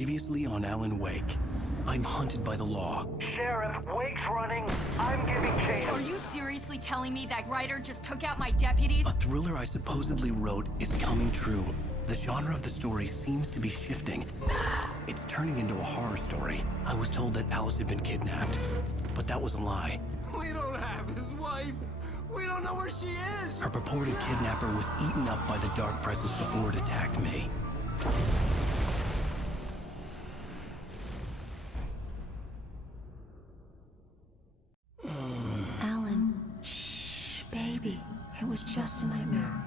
Previously on Alan Wake, I'm hunted by the law. Sheriff, Wake's running. I'm giving chase. Are you seriously telling me that writer just took out my deputies? A thriller I supposedly wrote is coming true. The genre of the story seems to be shifting. It's turning into a horror story. I was told that Alice had been kidnapped, but that was a lie. We don't have his wife. We don't know where she is. Her purported kidnapper was eaten up by the dark presence before it attacked me. Alan, shh, baby. It was just a nightmare.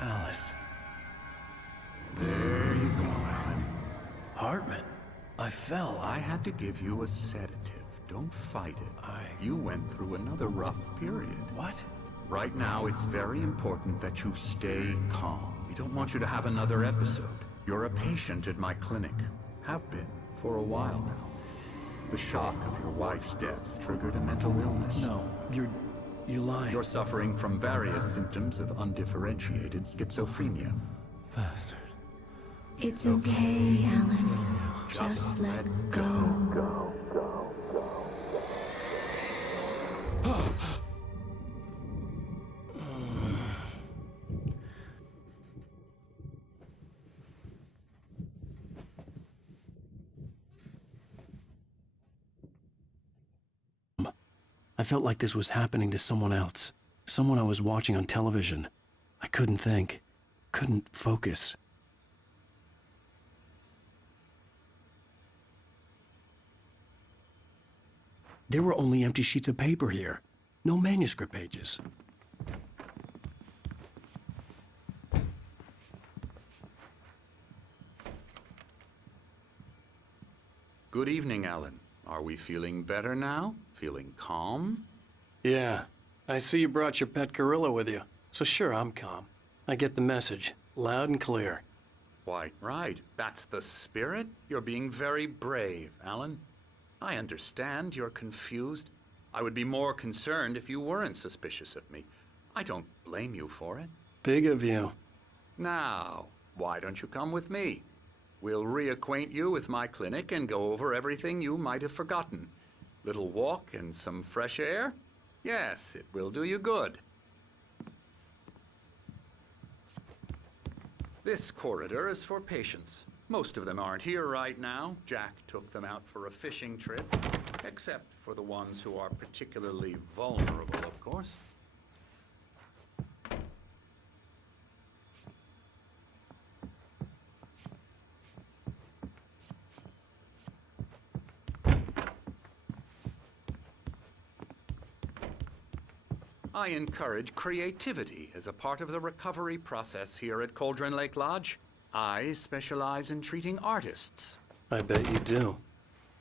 Alice. There you go, Alan. Hartman. I fell. I had to give you a sedative. Don't fight it. You went through another rough period. What? Right now, it's very important that you stay calm. We don't want you to have another episode. You're a patient at my clinic. Have been for a while now. The shock of your wife's death triggered a mental illness. No, you're lying. You're suffering from various symptoms of undifferentiated schizophrenia. Bastard. It's okay, Alan. Just let go. I felt like this was happening to someone else. Someone I was watching on television. I couldn't think. Couldn't focus. There were only empty sheets of paper here. No manuscript pages. Good evening, Alan. Are we feeling better now? Feeling calm? Yeah. I see you brought your pet gorilla with you. So sure, I'm calm. I get the message. Loud and clear. Why, right. That's the spirit. You're being very brave, Alan. I understand you're confused. I would be more concerned if you weren't suspicious of me. I don't blame you for it. Big of you. Now, why don't you come with me? We'll reacquaint you with my clinic and go over everything you might have forgotten. Little walk and some fresh air? Yes, it will do you good. This corridor is for patients. Most of them aren't here right now. Jack took them out for a fishing trip, except for the ones who are particularly vulnerable, of course. I encourage creativity as a part of the recovery process here at Cauldron Lake Lodge. I specialize in treating artists. I bet you do.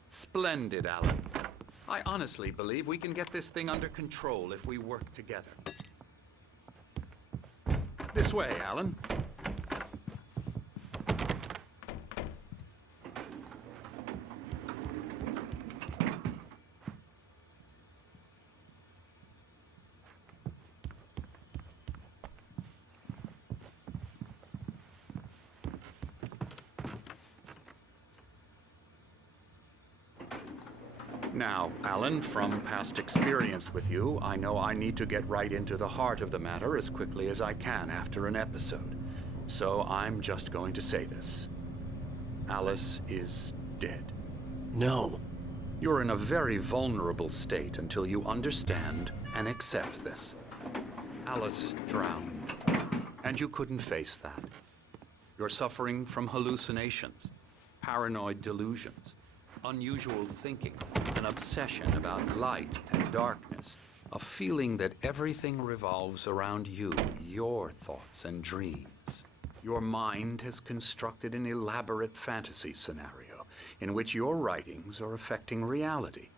Splendid, Alan. I honestly believe we can get this thing under control if we work together. This way, Alan. Now, Alan, from past experience with you, I know I need to get right into the heart of the matter as quickly as I can after an episode. So I'm just going to say this. Alice is dead. No. You're in a very vulnerable state until you understand and accept this. Alice drowned, and you couldn't face that. You're suffering from hallucinations, paranoid delusions, unusual thinking, an obsession about light and darkness, a feeling that everything revolves around you, your thoughts and dreams. Your mind has constructed an elaborate fantasy scenario in which your writings are affecting reality.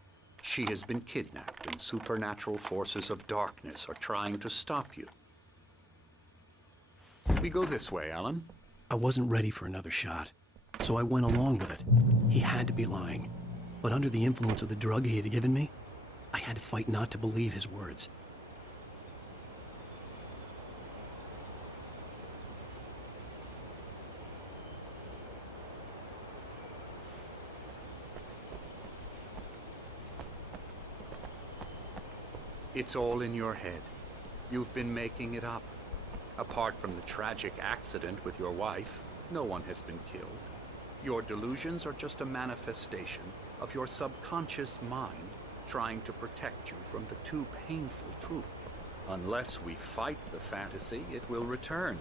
She has been kidnapped and supernatural forces of darkness are trying to stop you. We go this way, Alan. I wasn't ready for another shot, so I went along with it. He had to be lying. But under the influence of the drug he had given me, I had to fight not to believe his words. It's all in your head. You've been making it up. Apart from the tragic accident with your wife, no one has been killed. Your delusions are just a manifestation of your subconscious mind trying to protect you from the too painful truth. Unless we fight the fantasy, it will return.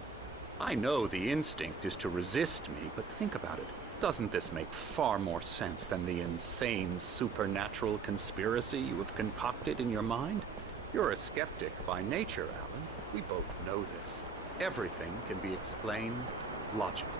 I know the instinct is to resist me, but think about it. Doesn't this make far more sense than the insane supernatural conspiracy you have concocted in your mind? You're a skeptic by nature, Alan. We both know this. Everything can be explained logically.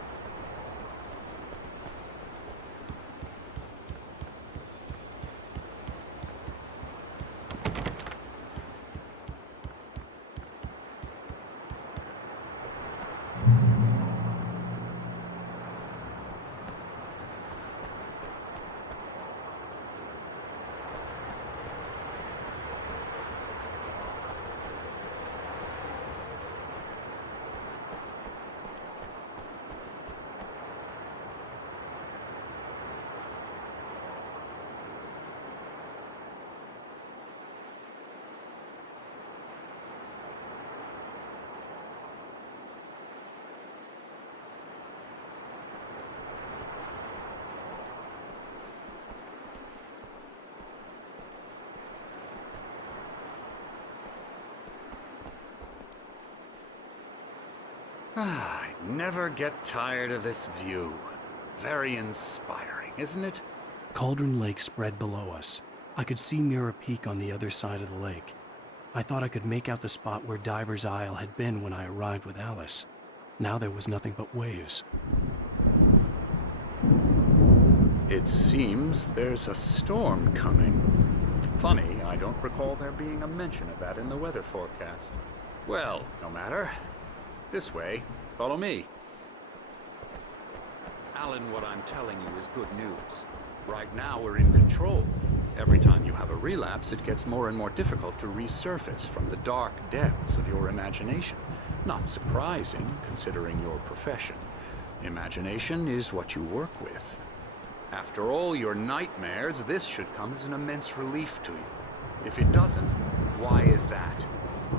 I never get tired of this view. Very inspiring, isn't it? Cauldron Lake spread below us. I could see Mirror Peak on the other side of the lake. I thought I could make out the spot where Diver's Isle had been when I arrived with Alice. Now there was nothing but waves. It seems there's a storm coming. Funny, I don't recall there being a mention of that in the weather forecast. Well, no matter. This way. Follow me. Alan, what I'm telling you is good news. Right now, we're in control. Every time you have a relapse, it gets more and more difficult to resurface from the dark depths of your imagination. Not surprising, considering your profession. Imagination is what you work with. After all your nightmares, this should come as an immense relief to you. If it doesn't, why is that?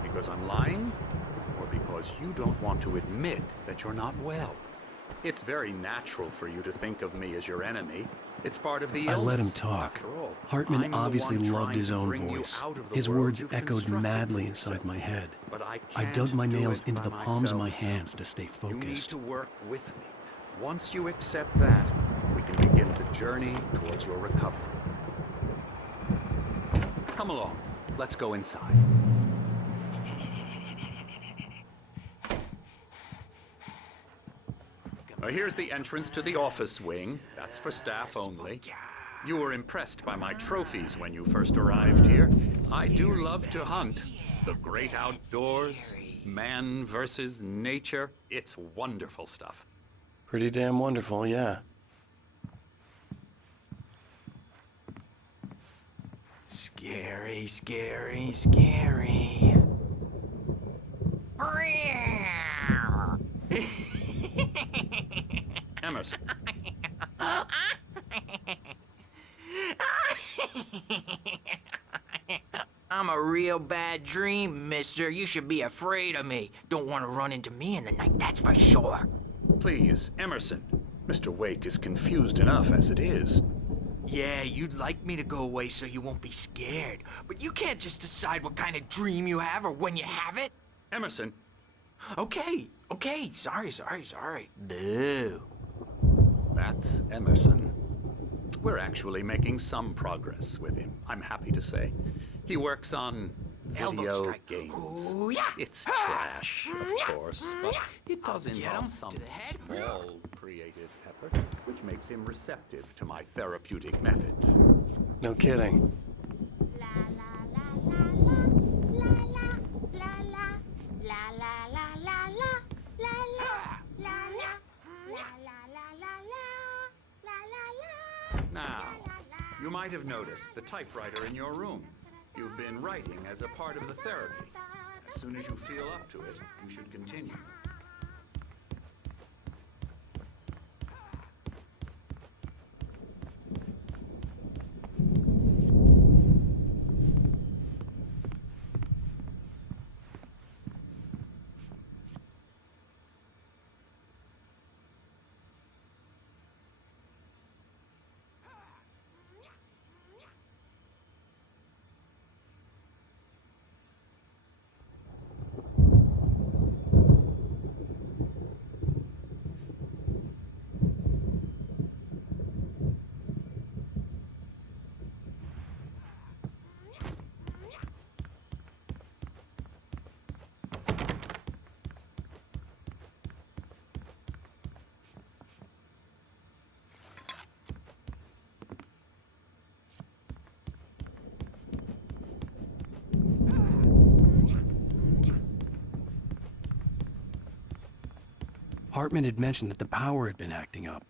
Because I'm lying? Or because you don't want to admit that you're not well? It's very natural for you to think of me as your enemy. It's part of the illness. I let him talk. After all, Hartman I'm the obviously one loved trying his to own bring you voice. out of the His world words you've echoed constructed madly for inside yourself. my head. But I I can't dug my do nails it into by the palms of my myself. hands to stay You need focused. to work with me. Once you accept that, we can begin the journey towards your recovery. Come along. Let's go inside. Here's the entrance to the office wing. That's for staff only. You were impressed by my trophies when you first arrived here. I do love to hunt. The great outdoors, man versus nature. It's wonderful stuff. Pretty damn wonderful, yeah. Scary, scary, scary. Emerson. I'm a real bad dream, mister. You should be afraid of me. Don't want to run into me in the night, that's for sure. Please, Emerson. Mr. Wake is confused enough as it is. Yeah, you'd like me to go away so you won't be scared. But you can't just decide what kind of dream you have or when you have it. Emerson. Okay. Sorry. Boo. That's Emerson. We're actually making some progress with him, I'm happy to say. He works on Elbow video strike. games. Ooh, yeah. It's trash, of course, but it does I'll get involve him some to the head. small creative effort, which makes him receptive to my therapeutic methods. No kidding. La la la la la la la la la la la la la la la la la la la la. Now, you might have noticed the typewriter in your room. You've been writing as a part of the therapy. As soon as you feel up to it, you should continue. Hartman had mentioned that the power had been acting up.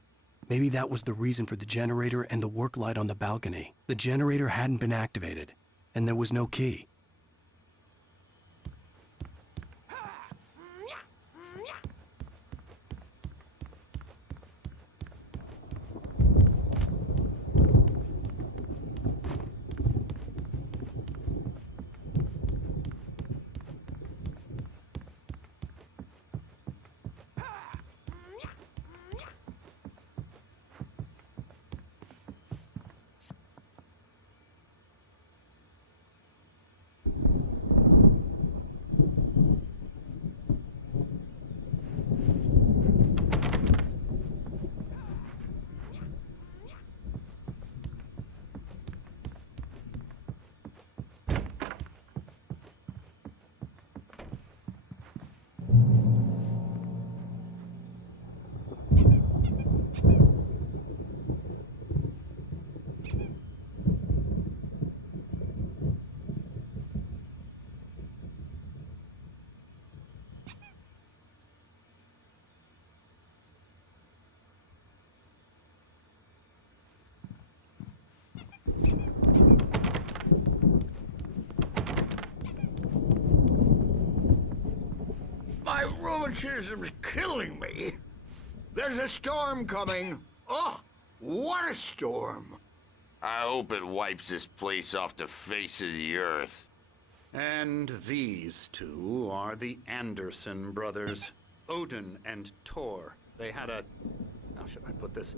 Maybe that was the reason for the generator and the work light on the balcony. The generator hadn't been activated, and there was no key. My rheumatism's killing me. There's a storm coming. Oh, what a storm. I hope it wipes this place off the face of the earth. And these two are the Anderson brothers, Odin and Tor. They had a, how should I put this,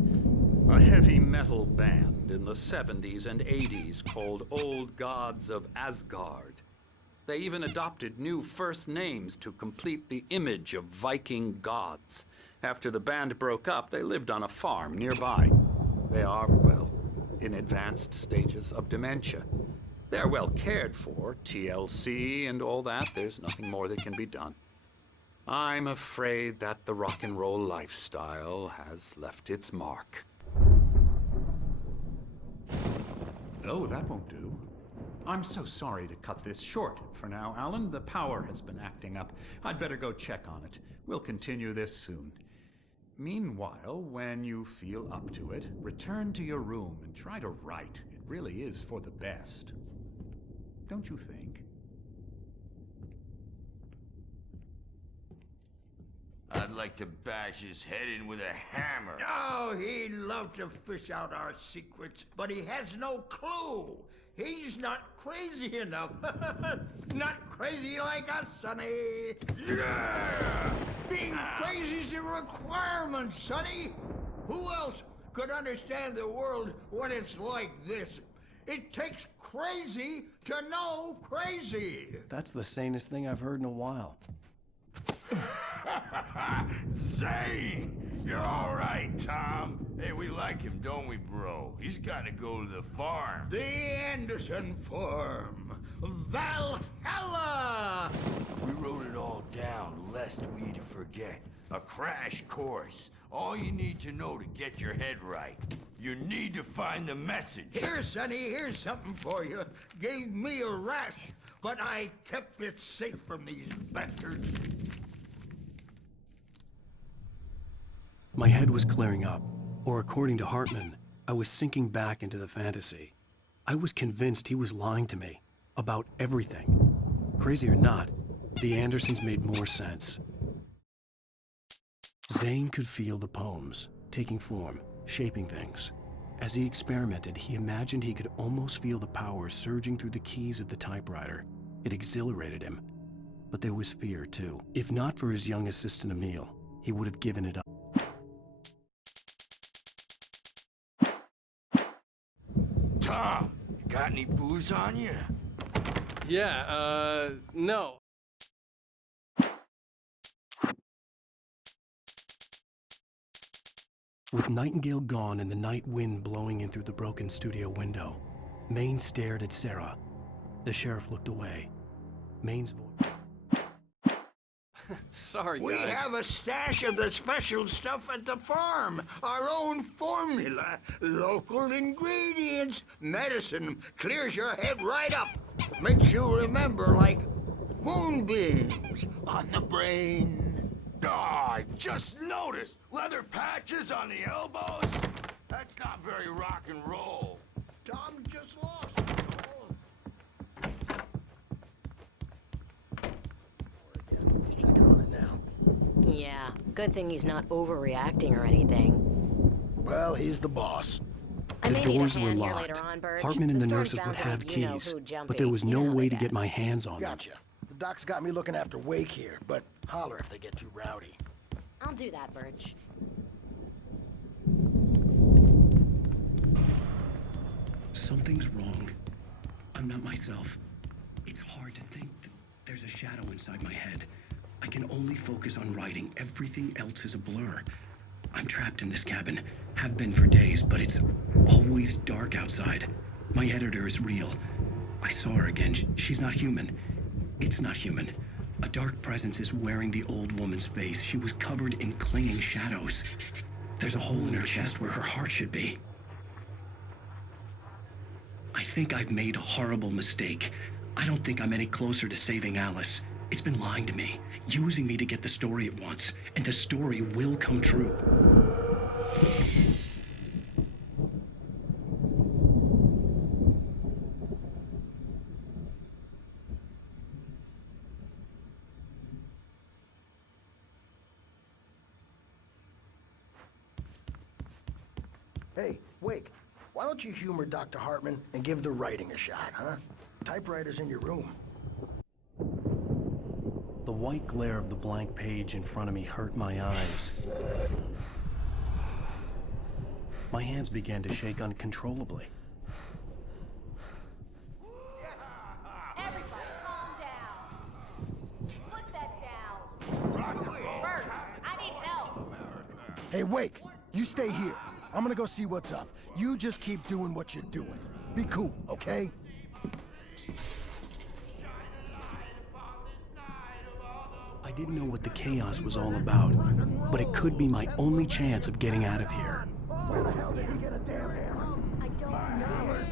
a heavy metal band in the 70s and 80s called Old Gods of Asgard. They even adopted new first names to complete the image of Viking gods. After the band broke up, they lived on a farm nearby. They are, well, in advanced stages of dementia. They're well cared for, TLC and all that. There's nothing more that can be done. I'm afraid that the rock and roll lifestyle has left its mark. Oh, that won't do. I'm so sorry to cut this short for now, Alan. The power has been acting up. I'd better go check on it. We'll continue this soon. Meanwhile, when you feel up to it, return to your room and try to write. It really is for the best. Don't you think? I'd like to bash his head in with a hammer. Oh, he'd love to fish out our secrets, but he has no clue. He's not crazy enough. Not crazy like us, Sonny. Yeah! Being crazy's a requirement, Sonny. Who else could understand the world when it's like this? It takes crazy to know crazy. That's the sanest thing I've heard in a while. Zane! You're all right, Tom. Hey, we like him, don't we, bro? He's got to go to the farm. The Anderson farm. Valhalla! We wrote it all down, lest we forget. A crash course. All you need to know to get your head right. You need to find the message. Here, Sonny, here's something for you. Gave me a rash, but I kept it safe from these bastards. My head was clearing up, or according to Hartman, I was sinking back into the fantasy. I was convinced he was lying to me about everything. Crazy or not, the Andersons made more sense. Zane could feel the poems, taking form, shaping things. As he experimented, he imagined he could almost feel the power surging through the keys of the typewriter. It exhilarated him. But there was fear, too. If not for his young assistant Emil, he would have given it up. Tom, you got any booze on you? Yeah, no. With Nightingale gone and the night wind blowing in through the broken studio window, Maine stared at Sarah. The sheriff looked away. Maine's voice. Sorry, guys. We have a stash of the special stuff at the farm. Our own formula. Local ingredients. Medicine clears your head right up. Makes you remember like moonbeams on the brain. I just noticed! Leather patches on the elbows? That's not very rock and roll. Tom just lost. He's checking on it now. Yeah, good thing he's not overreacting or anything. Well, he's the boss. The doors were locked. Hartman and the nurses would have keys, but there was no way to get my hands on them. Gotcha. The doc's got me looking after Wake here, but holler if they get too rowdy. I'll do that, Birch. Something's wrong. I'm not myself. It's hard to think that there's a shadow inside my head. I can only focus on writing. Everything else is a blur. I'm trapped in this cabin. Have been for days, but it's always dark outside. My editor is real. I saw her again. She's not human. It's not human. A dark presence is wearing the old woman's face. She was covered in clinging shadows. There's a hole in her chest where her heart should be. I think I've made a horrible mistake. I don't think I'm any closer to saving Alice. It's been lying to me, using me to get the story it wants, and the story will come true. Hey, Wake, why don't you humor Dr. Hartman and give the writing a shot, huh? Typewriter's in your room. The white glare of the blank page in front of me hurt my eyes. My hands began to shake uncontrollably. Everybody, calm down. Put that down. Bert, I need help. Hey, Wake, you stay here. I'm gonna go see what's up. You just keep doing what you're doing. Be cool, okay? I didn't know what the chaos was all about, but it could be my only chance of getting out of here. Where the hell did he get a damn hammer? I don't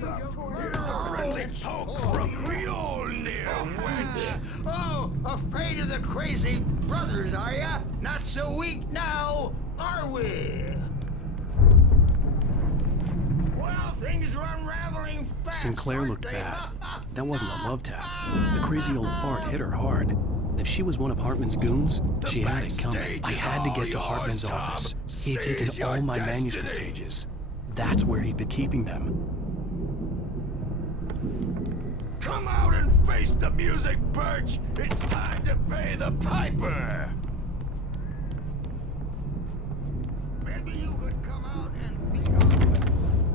know. Friendly poke from Mjolnir, wench! Oh, afraid of the crazy brothers, are ya? Not so weak now, are we? Well, things are unraveling fast. Sinclair looked aren't they? bad. That wasn't a love tap. The crazy old fart hit her hard. If she was one of Hartman's goons, she had it coming. I had to get to Hartman's office. He had taken all my manuscript pages. That's where he'd been keeping them. Come out and face the music, Birch! It's time to pay the piper! Maybe you could come out and beat on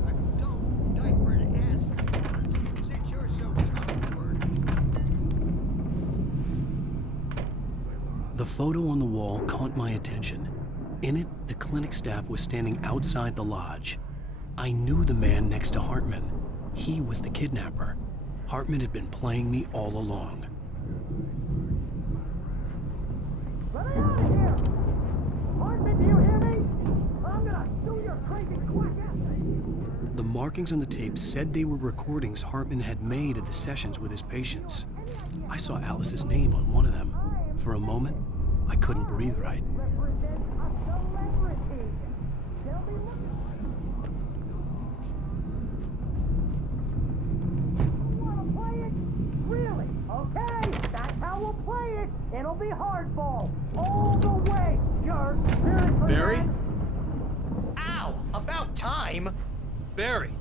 with adult diapered ass since you're so tough, Birch. The photo on the wall caught my attention. In it, the clinic staff was standing outside the lodge. I knew the man next to Hartman. He was the kidnapper. Hartman had been playing me all along. Let me out of here! Hartman, do you hear me? I'm gonna sue your crazy quack ass! The markings on the tape said they were recordings Hartman had made at the sessions with his patients. I saw Alice's name on one of them. For a moment, I couldn't breathe right. Represent a celebrity! Tell me what... You wanna play it? Really? Okay, that's how we'll play it. It'll be hardball. All the way, jerk. Seriously, Barry? man? Ow! About time! Barry,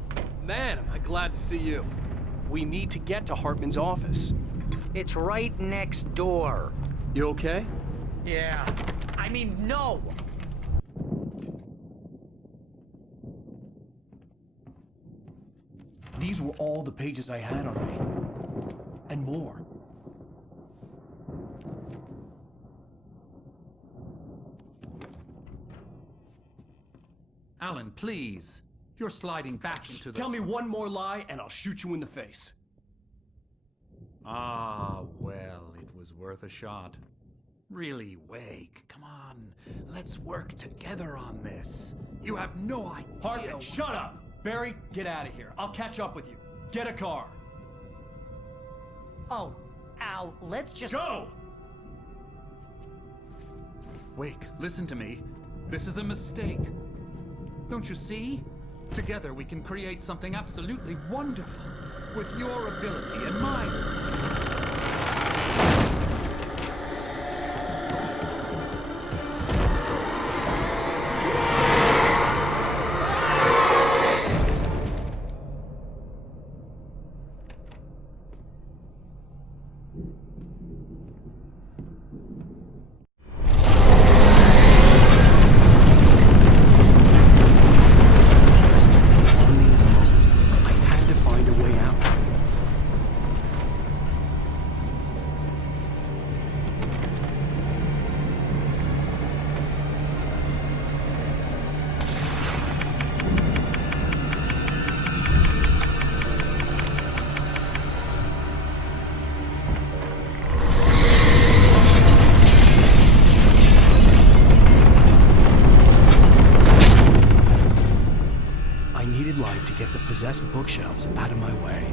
man, am I glad to see you. We need to get to Hartman's office. It's right next door. You okay? Yeah. I mean, no! These were all the pages I had on me. And more. Alan, please. You're sliding back into the... Tell me one more lie and I'll shoot you in the face. Ah, well, it was worth a shot. Really, Wake, come on. Let's work together on this. You have no idea... Hartman, shut up! Barry, get out of here. I'll catch up with you. Get a car. Oh, Al, let's just... Go! Wake, listen to me. This is a mistake. Don't you see? Together we can create something absolutely wonderful. With your ability and mine. Possessed bookshelves out of my way.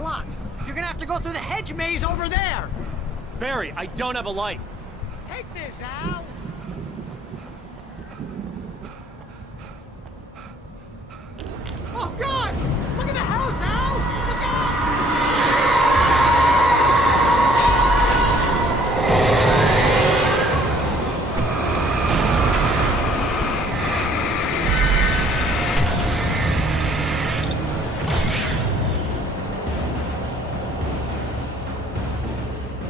locked. You're gonna have to go through the hedge maze over there. Barry, I don't have a light. Take this, Al. Oh, God! Look at the house, Al! Look out!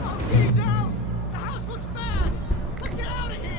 Oh, geez, Al! The house looks bad! Let's get out of here!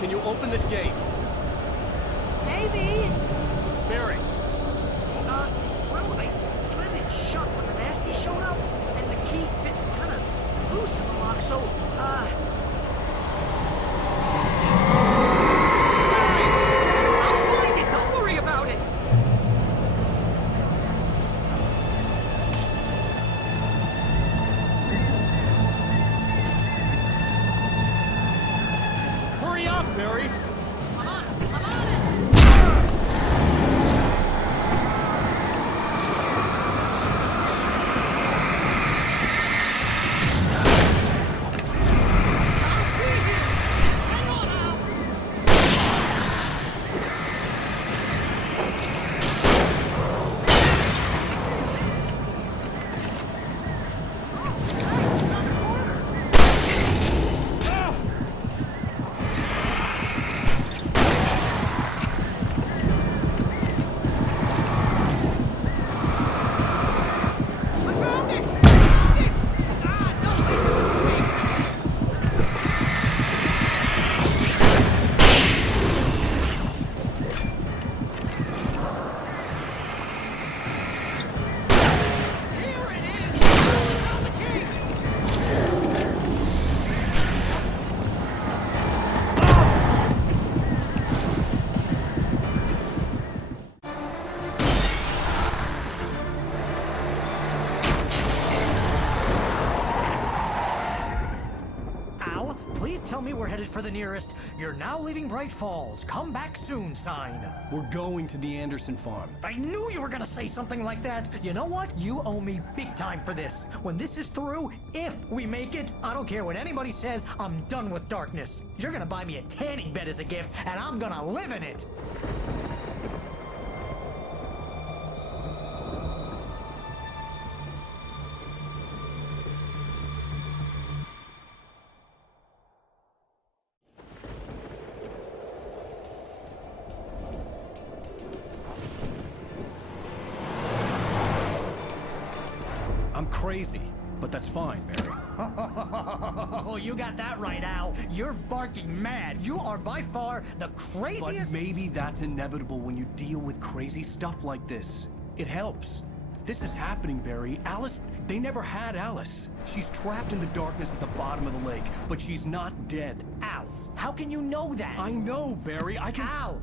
can you open this gate? Maybe. Barry. Well, I slid it shut when the nasty showed up, and the key fits kind of loose in the lock, so, I'll find it, don't worry about it! Hurry up, Barry! I'm on it! Tell me we're headed for the nearest "You're now leaving Bright Falls. Come back soon" sign. We're going to the Anderson farm. I knew you were gonna say something like that. You know what? You owe me big time for this. When this is through, if we make it, I don't care what anybody says, I'm done with darkness. You're gonna buy me a tanning bed as a gift, and I'm gonna live in it. I'm crazy, but that's fine, Barry. Oh, you got that right, Al. You're barking mad. You are by far the craziest... But maybe that's inevitable when you deal with crazy stuff like this. It helps. This is happening, Barry. Alice, they never had Alice. She's trapped in the darkness at the bottom of the lake, but she's not dead. Al, how can you know that? I know, Barry. I can... Al,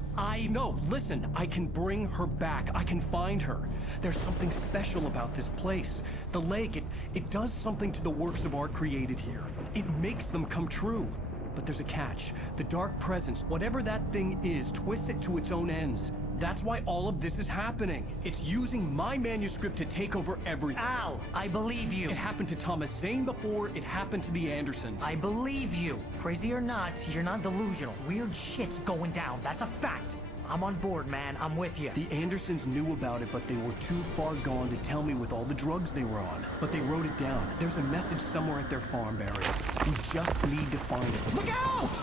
No, listen. I can bring her back. I can find her. There's something special about this place. The lake, it does something to the works of art created here. It makes them come true. But there's a catch. The dark presence, whatever that thing is, twists it to its own ends. That's why all of this is happening. It's using my manuscript to take over everything. Al, I believe you. It happened to Thomas Zane before, it happened to the Andersons. I believe you. Crazy or not, you're not delusional. Weird shit's going down. That's a fact. I'm on board, man. I'm with you. The Andersons knew about it, but they were too far gone to tell me with all the drugs they were on. But they wrote it down. There's a message somewhere at their farm, Barry. We just need to find it. Look out!